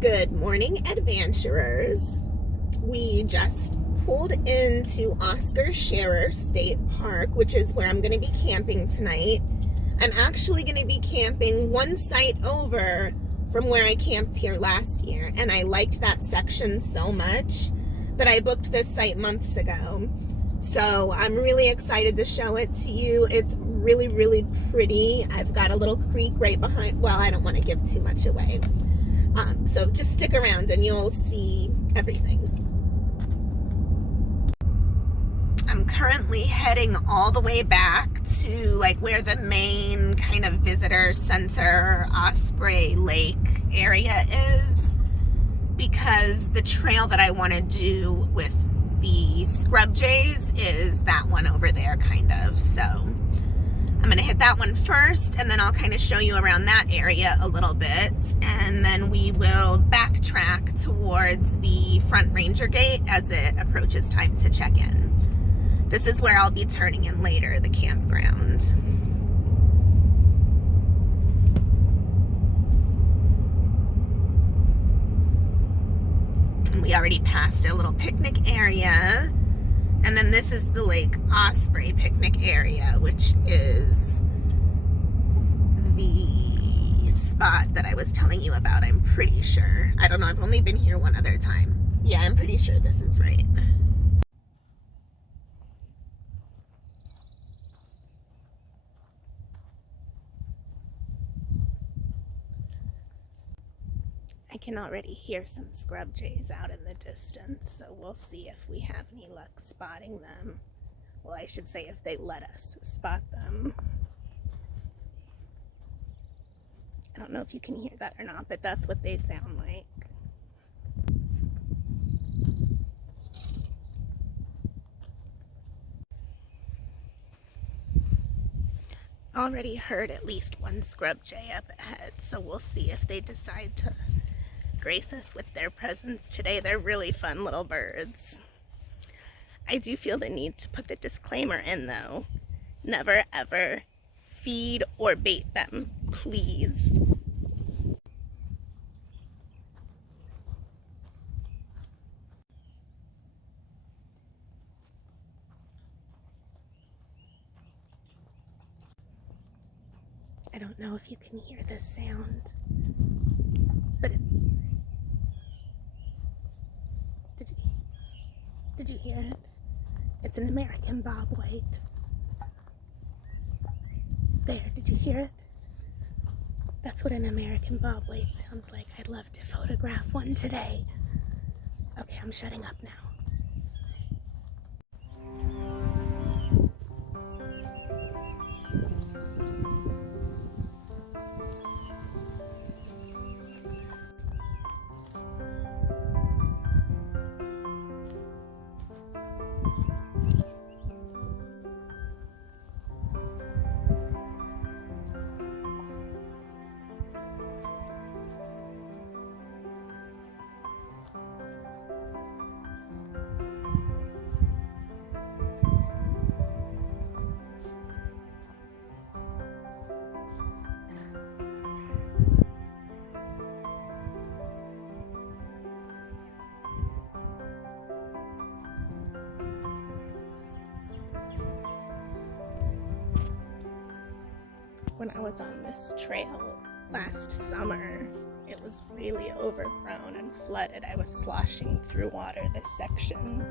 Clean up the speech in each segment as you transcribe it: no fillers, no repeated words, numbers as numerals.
Good morning, adventurers. We just pulled into Oscar Scherer State Park, which is where I'm going to be camping tonight. I'm actually going to be camping one site over from where I camped here last year, and I liked that section so much that I booked this site months ago. So I'm really excited to show it to you. It's really, really pretty. I've got a little creek right behind. Well, I don't want to give too much away. So just stick around and you'll see everything. I'm currently heading all the way back to like where the main kind of visitor center, Osprey Lake area is, because the trail that I want to do with the scrub jays is that one over there kind of. So I'm going to hit that one first, and then I'll kind of show you around that area a little bit, and then we will backtrack towards the front ranger gate as it approaches time to check in. This is where I'll be turning in later, the campground. And we already passed a little picnic area. And then this is the Lake Osprey picnic area, which is the spot that I was telling you about, I'm pretty sure. I don't know, I've only been here one other time. Yeah, I'm pretty sure this is right. I can already hear some scrub jays out in the distance, so we'll see if we have any luck spotting them. Well, I should say if they let us spot them. I don't know if you can hear that or not, but that's what they sound like. Already heard at least one scrub jay up ahead, so we'll see if they decide to grace us with their presence today. They're really fun little birds. I do feel the need to put the disclaimer in though. Never ever feed or bait them, please. I don't know if you can hear this sound, but did you hear it? It's an American bobwhite. There, did you hear it? That's what an American bobwhite sounds like. I'd love to photograph one today. Okay, I'm shutting up now. When I was on this trail last summer, it was really overgrown and flooded. I was sloshing through water this section.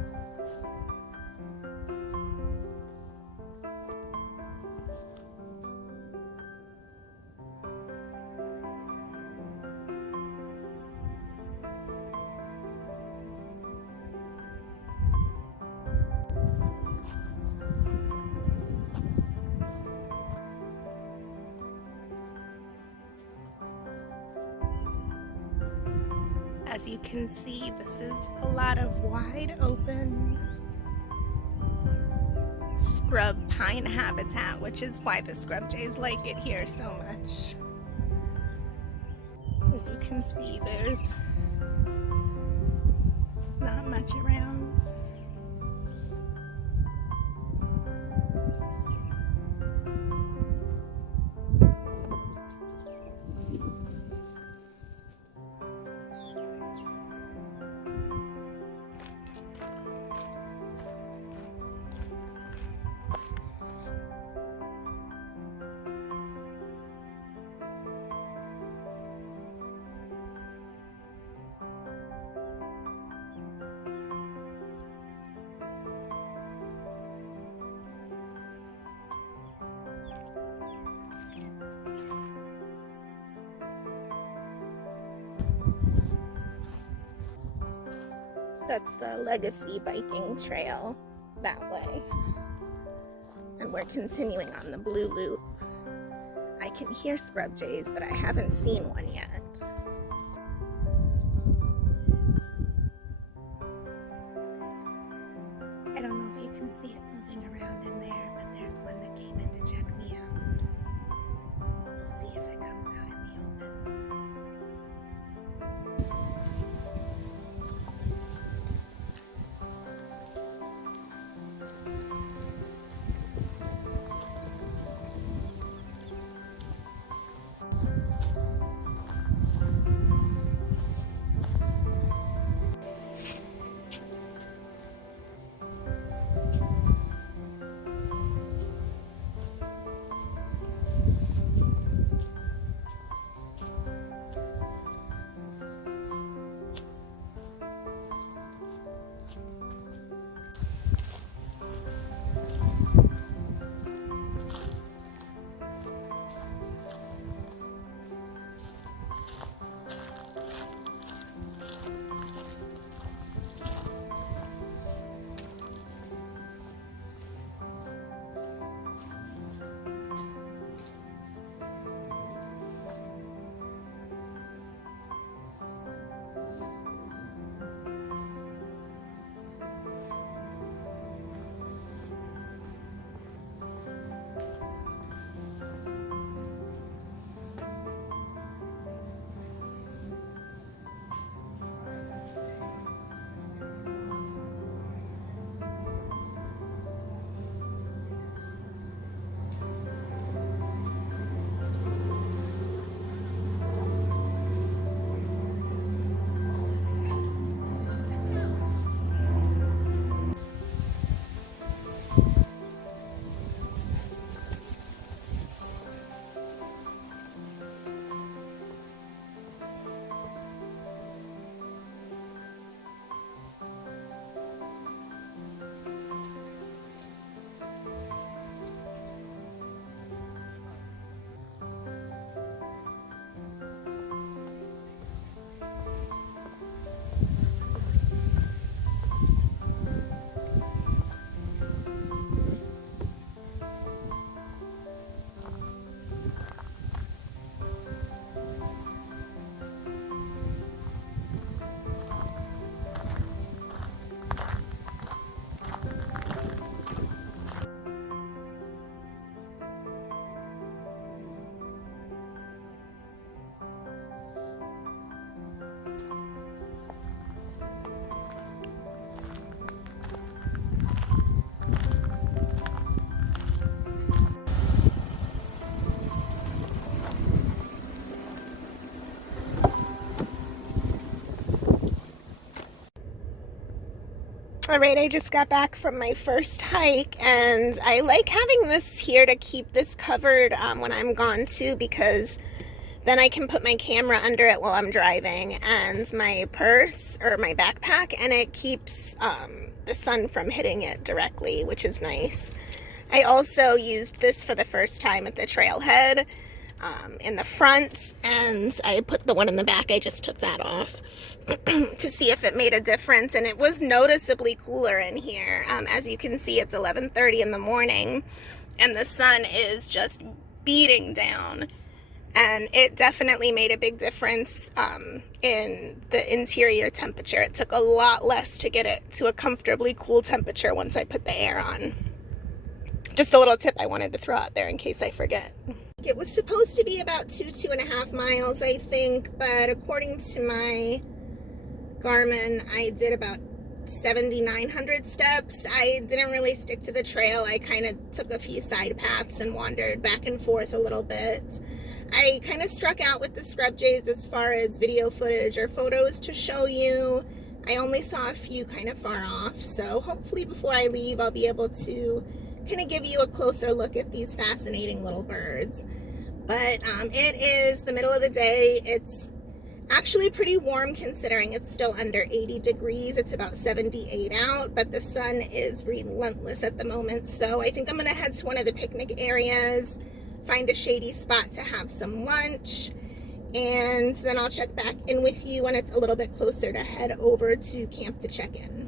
As you can see, this is a lot of wide open scrub pine habitat, which is why the scrub jays like it here so much. As you can see, there's not much around. That's the Legacy biking trail that way. And we're continuing on the blue loop. I can hear scrub jays, but I haven't seen one yet. I don't know if you can see it moving around in there, but there's one that came in to check me out. We'll see if it comes out in the open. Alright, I just got back from my first hike, and I like having this here to keep this covered when I'm gone too, because then I can put my camera under it while I'm driving, and my purse or my backpack, and it keeps the sun from hitting it directly, which is nice. I also used this for the first time at the trailhead in the front, and I put the one in the back, I just took that off to see if it made a difference, and it was noticeably cooler in here. As you can see, it's 11:30 in the morning, and the sun is just beating down, and it definitely made a big difference in the interior temperature. It took a lot less to get it to a comfortably cool temperature once I put the air on. Just a little tip I wanted to throw out there in case I forget. It was supposed to be about 2.5 miles, I think, but according to my Garmin, I did about 7,900 steps. I didn't really stick to the trail. I kind of took a few side paths and wandered back and forth a little bit. I kind of struck out with the scrub jays as far as video footage or photos to show you. I only saw a few kind of far off, so hopefully before I leave I'll be able to kind of give you a closer look at these fascinating little birds. But it is the middle of the day. It's actually pretty warm considering it's still under 80 degrees. It's about 78 out, but the sun is relentless at the moment. So I think I'm gonna head to one of the picnic areas, find a shady spot to have some lunch, And then I'll check back in with you when it's a little bit closer to head over to camp to check in.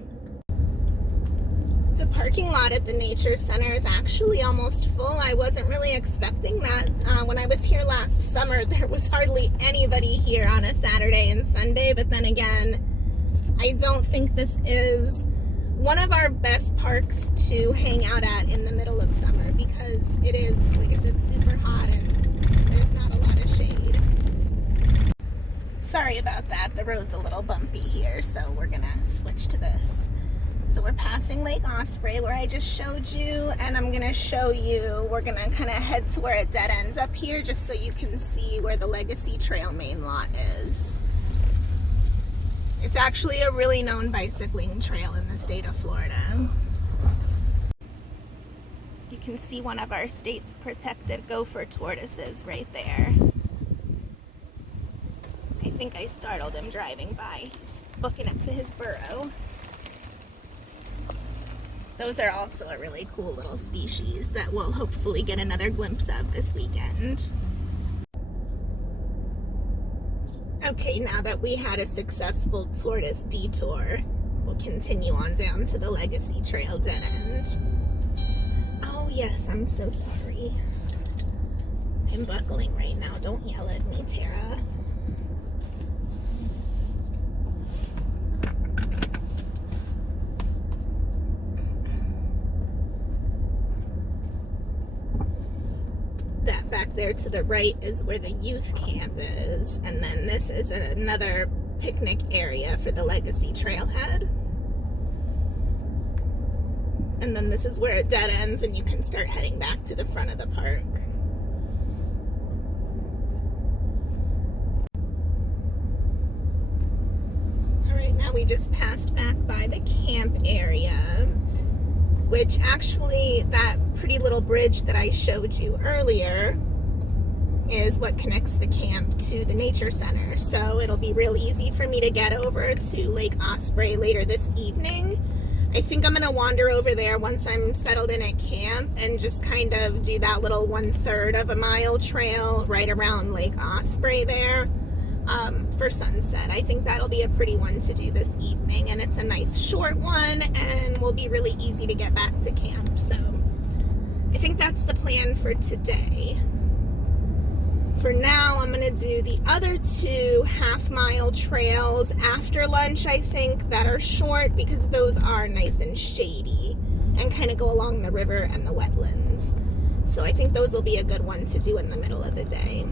The parking lot at the Nature Center is actually almost full. I wasn't really expecting that. When I was here last summer, there was hardly anybody here on a Saturday and Sunday, but then again, I don't think this is one of our best parks to hang out at in the middle of summer because it is, like I said, super hot and there's not a lot of shade. Sorry about that. The road's a little bumpy here, so we're gonna switch to this. So we're passing Lake Osprey where I just showed you, and I'm gonna show you, we're gonna kind of head to where it dead ends up here just so you can see where the Legacy Trail main lot is. It's actually a really known bicycling trail in the state of Florida. You can see one of our state's protected gopher tortoises right there. I think I startled him driving by. He's booking it to his burrow. Those are also a really cool little species that we'll hopefully get another glimpse of this weekend. Okay, now that we had a successful tortoise detour, we'll continue on down to the Legacy Trail dead end. Oh yes, I'm so sorry. I'm buckling right now. Don't yell at me, Tara. That back there to the right is where the youth camp is, and then this is another picnic area for the Legacy Trailhead. And then this is where it dead ends and you can start heading back to the front of the park. All right, now we just passed back by the camp area, which actually, that pretty little bridge that I showed you earlier is what connects the camp to the Nature Center. So it'll be real easy for me to get over to Lake Osprey later this evening. I think I'm gonna wander over there once I'm settled in at camp and just kind of do that little 1/3 of a mile trail right around Lake Osprey there for sunset. I think that'll be a pretty one to do this evening, and it's a nice short one and will be really easy to get back to camp. So I think that's the plan for today. For now, I'm gonna do the other 2 half-mile trails after lunch, I think, that are short because those are nice and shady and kind of go along the river and the wetlands. So I think those will be a good one to do in the middle of the day.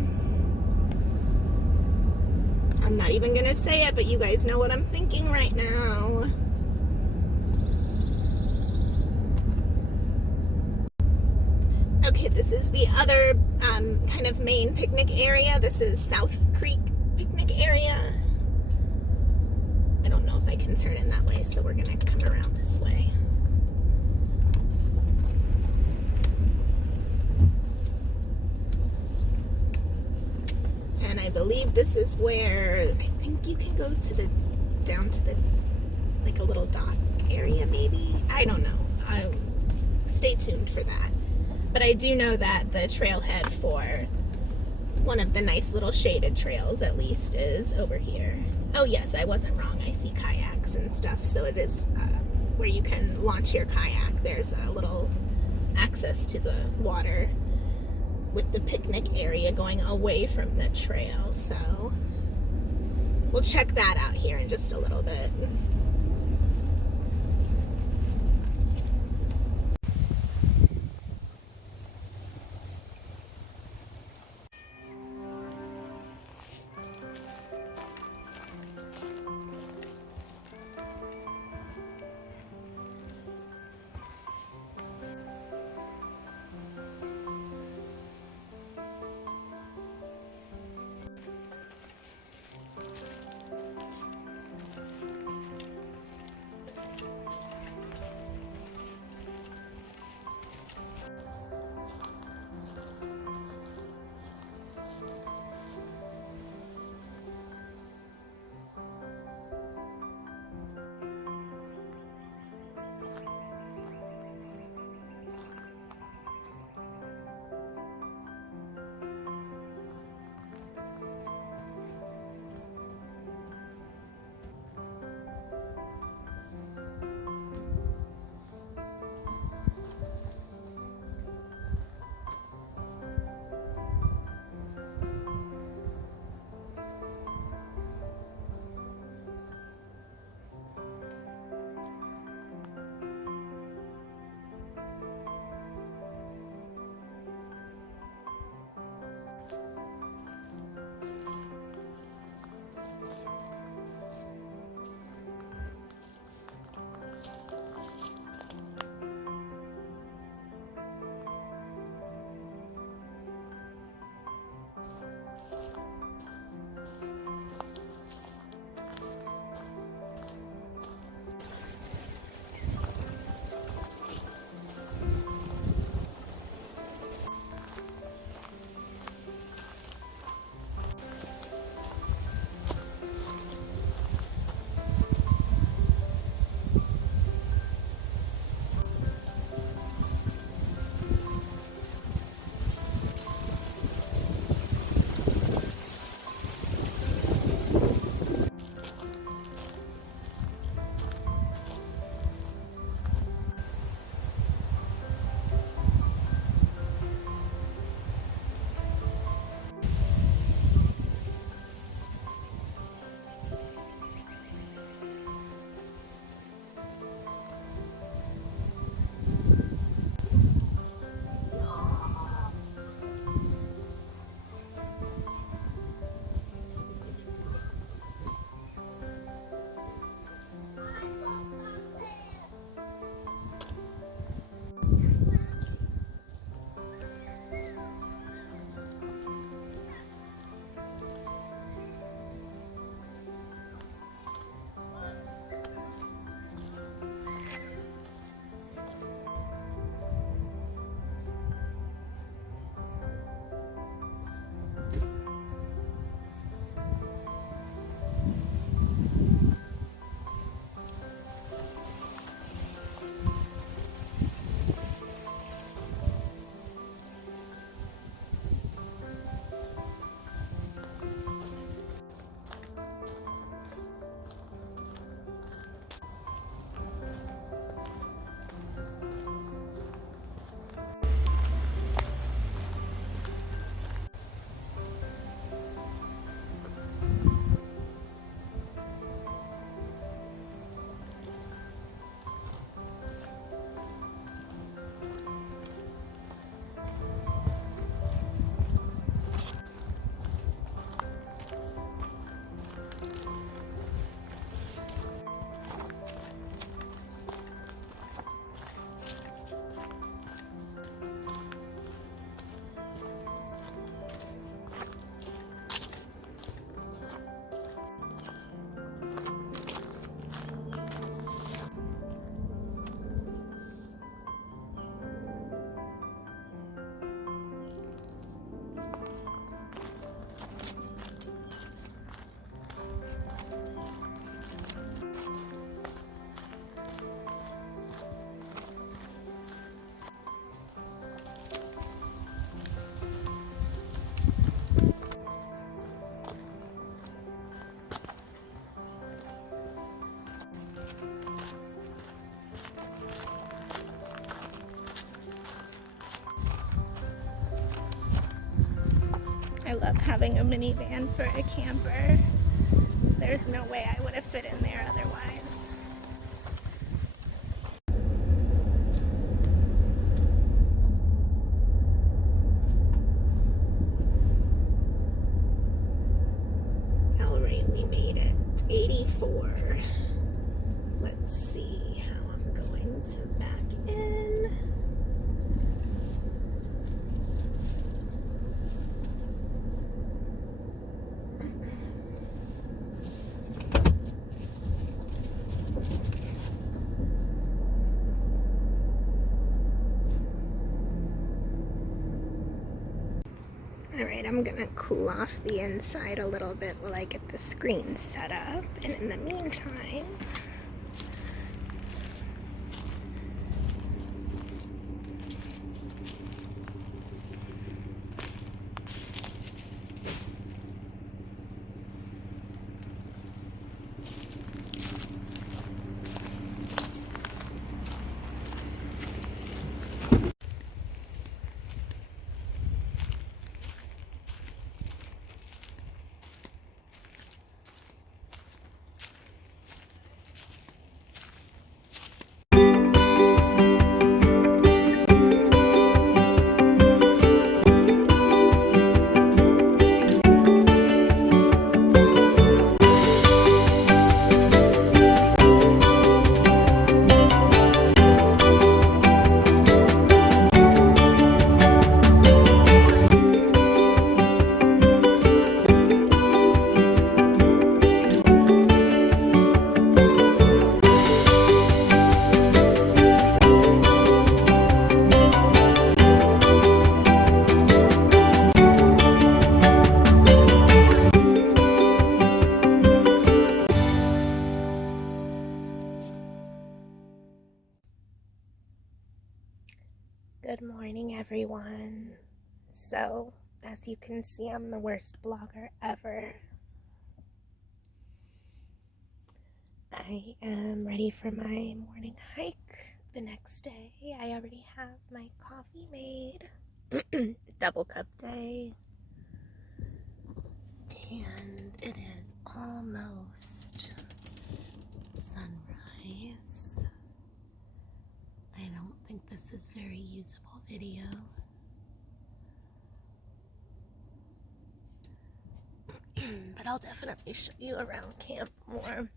I'm not even gonna say it, but you guys know what I'm thinking right now. Okay, this is the other kind of main picnic area. This is South Creek picnic area. I don't know if I can turn in that way, so we're gonna come around this way. And I believe this is where, I think you can go to the, down to the, like a little dock area maybe? I don't know. Stay tuned for that. But I do know that the trailhead for one of the nice little shaded trails, at least, is over here. Oh yes, I wasn't wrong. I see kayaks and stuff, so it is where you can launch your kayak. There's a little access to the water with the picnic area going away from the trail, so we'll check that out here in just a little bit. I love having a minivan for a camper. There's no way I would have fit in there otherwise. Alright, we made it. 84. Let's see how I'm going to back in. Alright, I'm gonna cool off the inside a little bit while I get the screen set up, and in the meantime, good morning, everyone. So, as you can see, I'm the worst blogger ever. I am ready for my morning hike the next day. I already have my coffee made. Double cup day. And it is almost sunrise. I don't think this is very usable video. But I'll definitely show you around camp more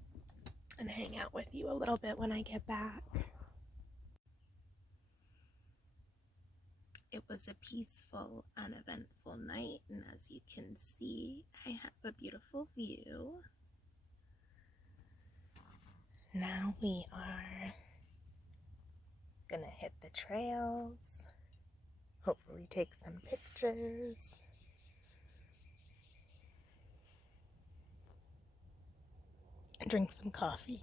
and hang out with you a little bit when I get back. It was a peaceful, uneventful night, and as you can see, I have a beautiful view. Now we are gonna hit the trails, hopefully take some pictures, and drink some coffee.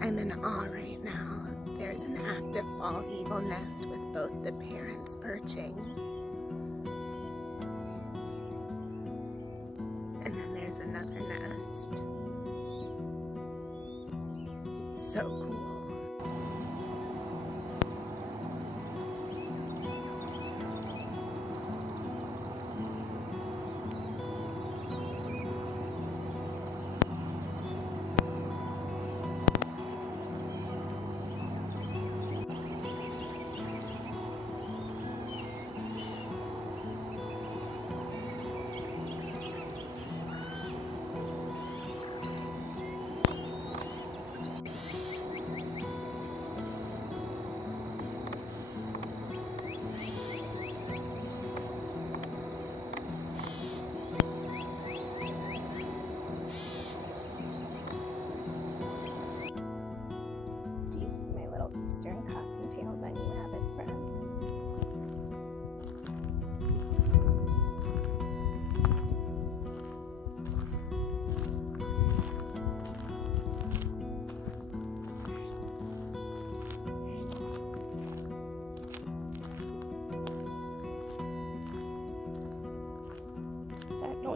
I'm in awe right now. There's an active bald eagle nest with both the parents perching. And then there's another nest. So cool.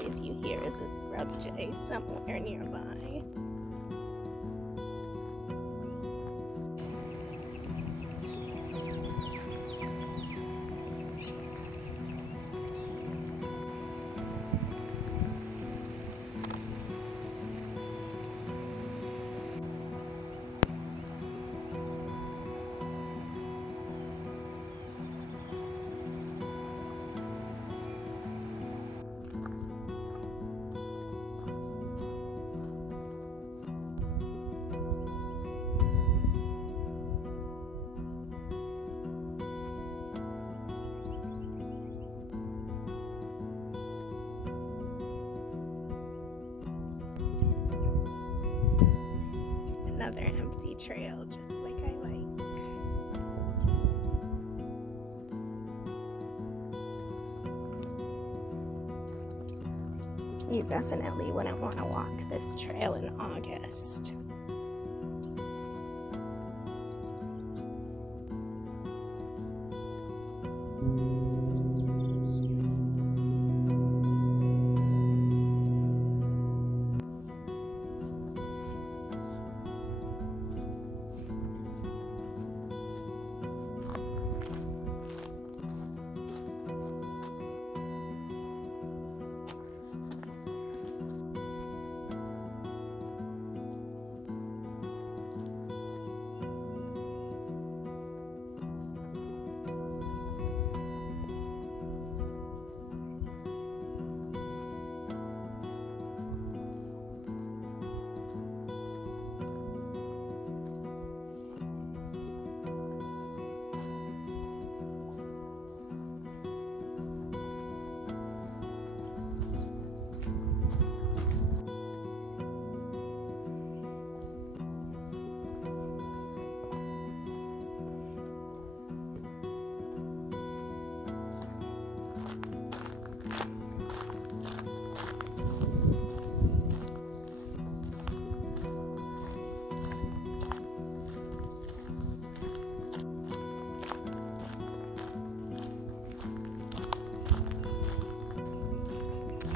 noise you hear is a scrub jay somewhere nearby. Another empty trail, just like I like. You definitely wouldn't want to walk this trail in August.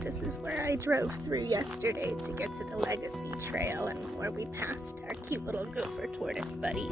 This is where I drove through yesterday to get to the Legacy Trail and where we passed our cute little gopher tortoise buddy.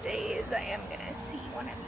most days I am gonna see one of you.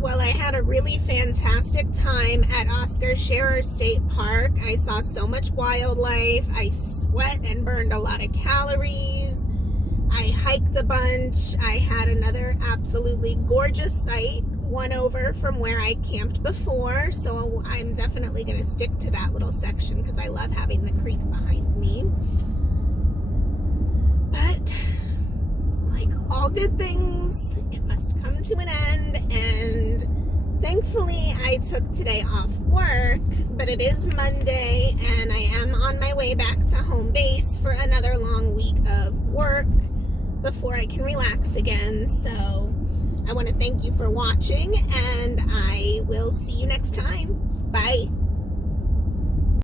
Well, I had a really fantastic time at Oscar Scherer State Park. I saw so much wildlife. I sweat and burned a lot of calories. I hiked a bunch. I had another absolutely gorgeous site, one over from where I camped before. So I'm definitely going to stick to that little section because I love having the creek behind me. But like all good things, it must come to an end, and thankfully I took today off work, but it is Monday and I am on my way back to home base for another long week of work before I can relax again. So I want to thank you for watching, and I will see you next time. Bye.